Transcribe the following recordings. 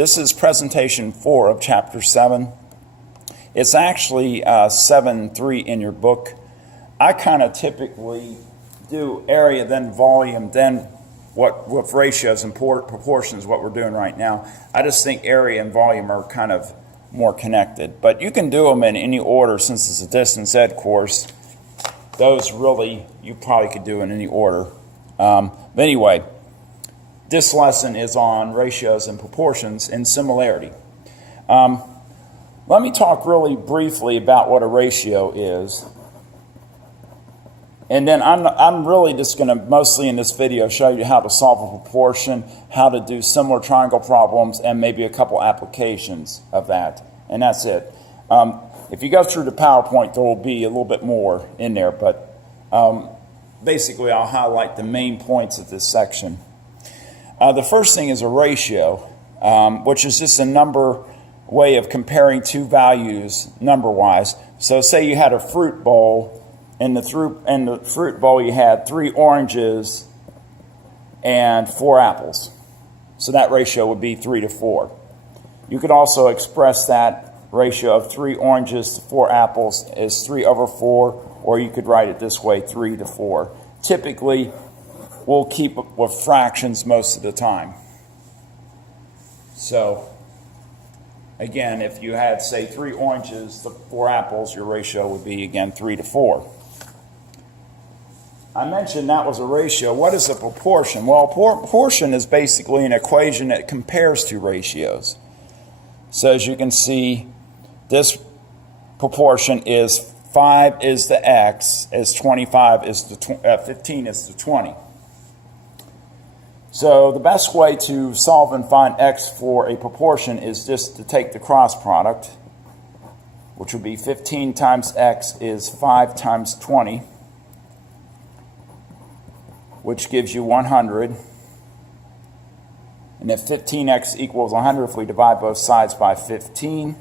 This is presentation 4 of chapter 7. It's actually 7.3 in your book. I kind of typically do area, then volume, then what ratios and proportions, what we're doing right now. I just think area and volume are kind of more connected. But you can do them in any order since it's a distance ed course. Those really, you probably could do in any order. But anyway, this lesson is on ratios and proportions in similarity. Let me talk really briefly about what a ratio is. And then I'm really just going to, mostly in this video, show you how to solve a proportion, how to do similar triangle problems, and maybe a couple applications of that. And that's it. If you go through the PowerPoint, there will be a little bit more in there, but basically I'll highlight the main points of this section. The first thing is a ratio, which is just a number way of comparing two values number-wise. So say you had a fruit bowl. In the fruit bowl, you had 3 oranges and 4 apples. So that ratio would be 3 to 4. You could also express that ratio of 3 oranges to 4 apples as 3 over 4, or you could write it this way, 3 to 4. Typically, we'll keep with fractions most of the time. So, again, if you had, say, 3 oranges to 4 apples, your ratio would be, again, 3 to 4. I mentioned that was a ratio. What is a proportion? Well, a proportion is basically an equation that compares two ratios. So as you can see, this proportion is 5 is to x, as 25 is to 15 is to 20. So the best way to solve and find x for a proportion is just to take the cross product, which would be 15 times x is 5 times 20. Which gives you 100. And if 15x equals 100, if we divide both sides by 15,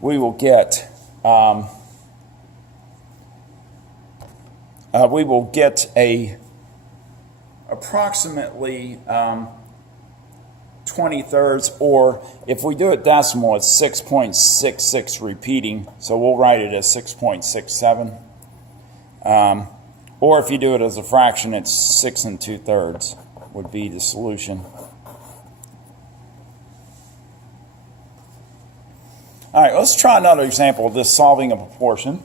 we will get a approximately 20/3, or if we do it decimal, it's 6.66 repeating. So we'll write it as 6.67. Or if you do it as a fraction, it's 6 2/3 would be the solution. All right, let's try another example of this solving a proportion.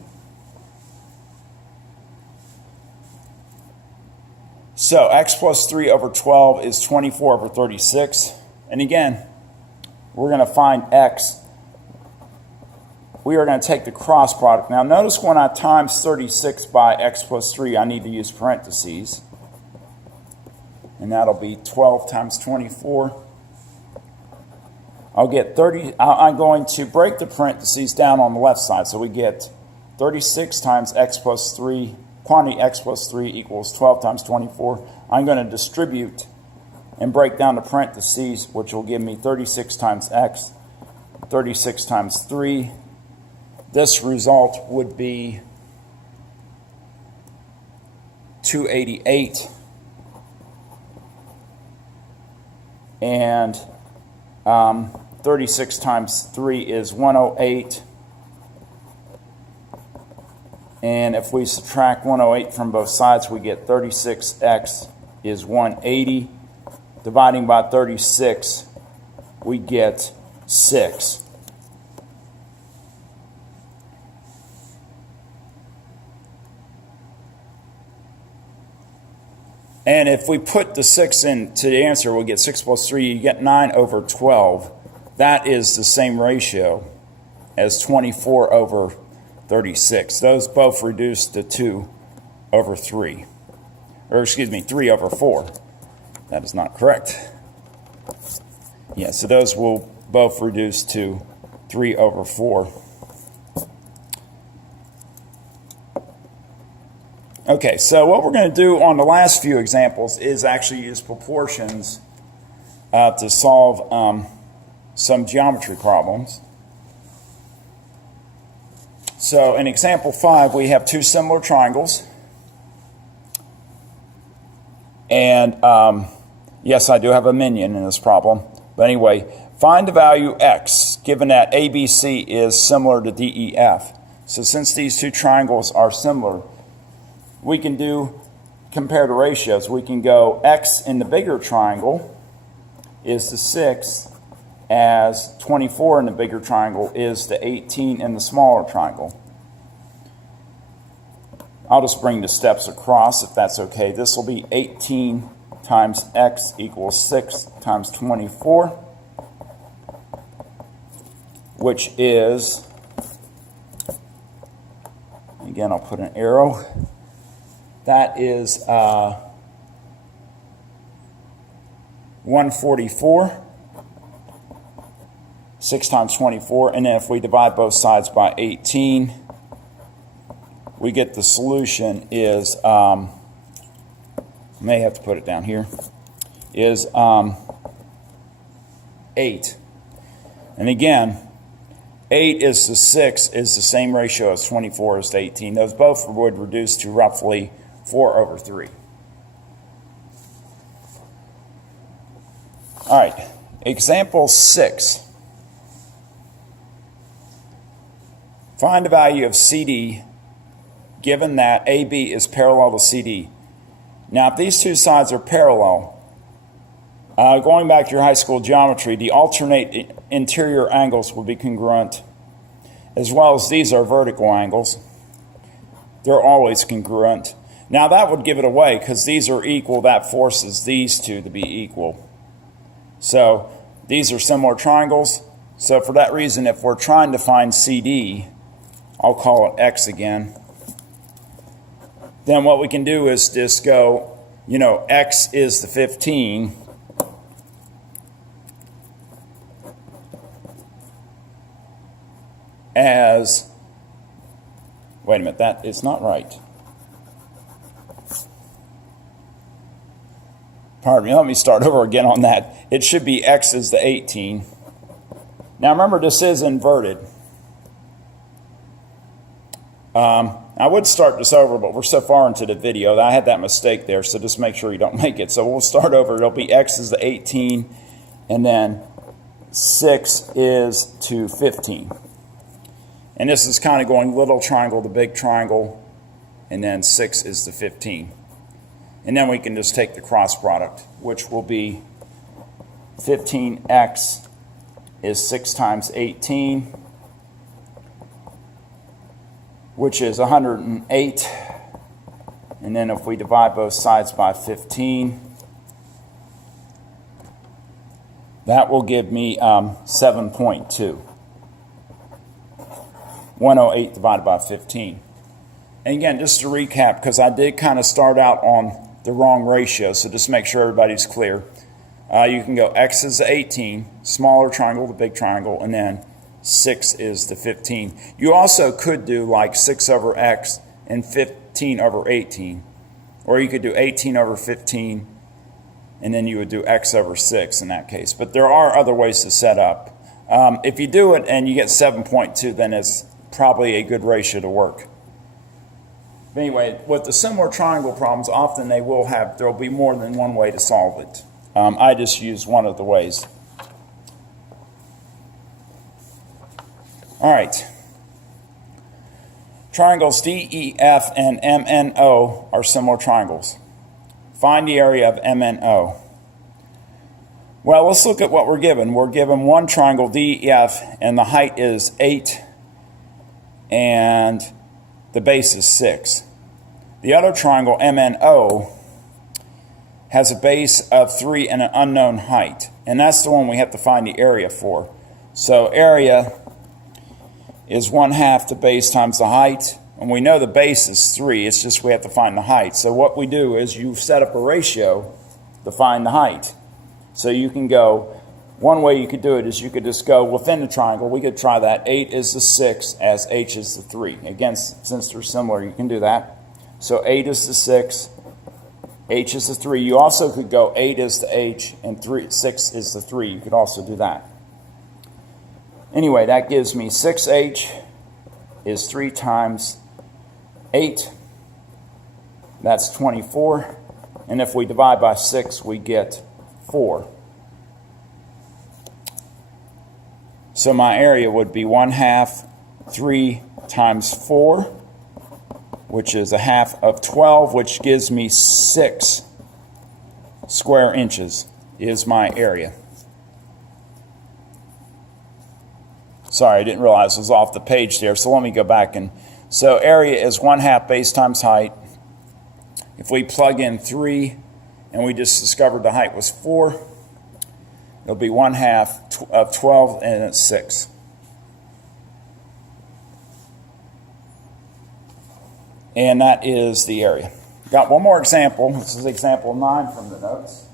So x plus 3 over 12 is 24 over 36. And again, we're going to find x. We are going to take the cross product. Now notice when I times 36 by x plus 3, I need to use parentheses. And that'll be 12 times 24. I'll get 30. I'm going to break the parentheses down on the left side. So we get 36 times x plus 3, quantity x plus 3 equals 12 times 24. I'm going to distribute and break down the parentheses, which will give me 36 times x, 36 times 3. This result would be 288, and 36 times 3 is 108, and if we subtract 108 from both sides, we get 36x is 180. Dividing by 36, we get 6. And if we put the 6 into the answer, we'll get 6 plus 3, you get 9 over 12. That is the same ratio as 24 over 36. Those both reduce to 2 over 3. Or excuse me, 3 over 4. That is not correct. Yeah, so those will both reduce to 3 over 4. Okay, so what we're going to do on the last few examples is actually use proportions to solve some geometry problems. So in example 5, we have two similar triangles. And yes, I do have a minion in this problem. But anyway, find the value x, given that ABC is similar to DEF. So since these two triangles are similar, we can compare the ratios. We can go x in the bigger triangle is to 6, as 24 in the bigger triangle is to 18 in the smaller triangle. I'll just bring the steps across if that's okay. This will be 18 times x equals 6 times 24, which is, again, I'll put an arrow. That is 144. 6 times 24. And then if we divide both sides by 18, we get the solution is, may have to put it down here, is 8. And again, 8 is to 6 is the same ratio as 24 is to 18. Those both would reduce to roughly 4/3. All right, example 6. Find the value of CD given that AB is parallel to CD. Now, if these two sides are parallel, going back to your high school geometry, the alternate interior angles would be congruent, as well as these are vertical angles. They're always congruent. Now, that would give it away because these are equal. That forces these two to be equal. So these are similar triangles. So for that reason, if we're trying to find CD, I'll call it X again. Then what we can do is just go, X is the 15. As, wait a minute, that is not right. Pardon me, let me start over again on that. It should be X is the 18. Now remember, this is inverted. I would start this over, but we're so far into the video that I had that mistake there, so just make sure you don't make it. So we'll start over. It'll be X is to 18, and then 6 is to 15. And this is kind of going little triangle to big triangle, and then 6 is to 15. And then we can just take the cross product, which will be 15x is 6 times 18, which is 108. And then if we divide both sides by 15, that will give me 7.2. 108 divided by 15. And again, just to recap, because I did kind of start out on the wrong ratio, so just make sure everybody's clear. You can go X is to 18, smaller triangle to big triangle, and then 6 is to 15. You also could do like 6 over X and 15 over 18. Or you could do 18 over 15, and then you would do X over 6 in that case. But there are other ways to set up. If you do it and you get 7.2, then it's probably a good ratio to work. But anyway, with the similar triangle problems, often there will be more than one way to solve it. I just use one of the ways. All right. Triangles DEF and MNO are similar triangles. Find the area of MNO. Well, let's look at what we're given. We're given one triangle DEF, and the height is 8, and the base is 6. The other triangle, MNO, has a base of 3 and an unknown height, and that's the one we have to find the area for. So area is 1/2 the base times the height, and we know the base is 3. It's just we have to find the height. So what we do is you set up a ratio to find the height. So you can go, one way you could do it is you could just go within the triangle. We could try that. 8 is to 6 as h is to 3. Again, since they're similar, you can do that. So 8 is to 6, h is to 3. You also could go 8 is to h and 6 is to 3. You could also do that. Anyway, that gives me 6h is 3 times 8. That's 24. And if we divide by 6, we get 4. So my area would be 1/2 3 times 4, which is 1/2 of 12, which gives me 6 square inches is my area. Sorry, I didn't realize it was off the page there, so let me go back. And so area is 1/2 base times height. If we plug in 3, and we just discovered the height was 4, it'll be 1/2 of 12, and it's 6. And that is the area. Got one more example. This is example 9 from the notes.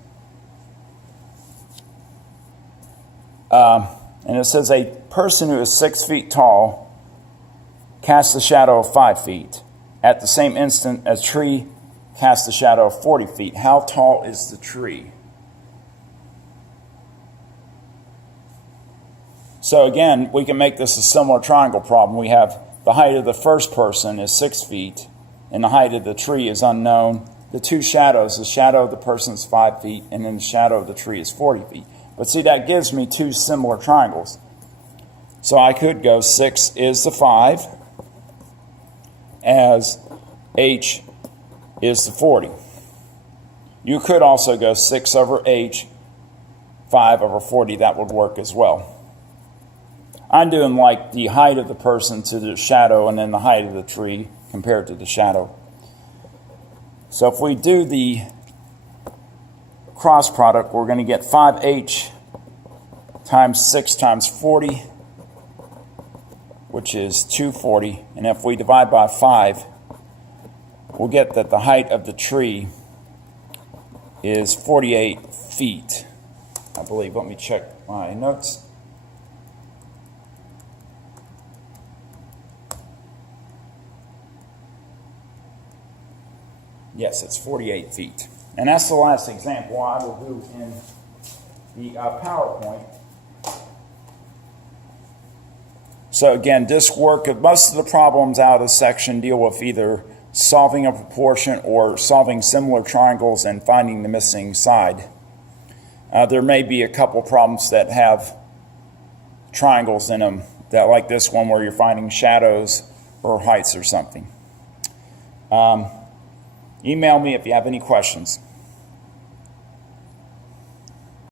And it says a person who is 6 feet tall casts a shadow of 5 feet. At the same instant, a tree casts a shadow of 40 feet. How tall is the tree? So again, we can make this a similar triangle problem. We have the height of the first person is 6 feet, and the height of the tree is unknown. The two shadows, the shadow of the person is 5 feet, and then the shadow of the tree is 40 feet. But see, that gives me two similar triangles. So I could go 6 is the 5, as h is the 40. You could also go 6 over h, 5 over 40. That would work as well. I'm doing like the height of the person to the shadow and then the height of the tree compared to the shadow. So if we do the cross product, we're going to get 5h times 6 times 40, which is 240. And if we divide by 5, we'll get that the height of the tree is 48 feet, I believe. Let me check my notes. Yes, it's 48 feet. And that's the last example I will do in the PowerPoint. So again, disk work, most of the problems out of this section deal with either solving a proportion or solving similar triangles and finding the missing side. There may be a couple problems that have triangles in them, that like this one where you're finding shadows or heights or something. Email me if you have any questions.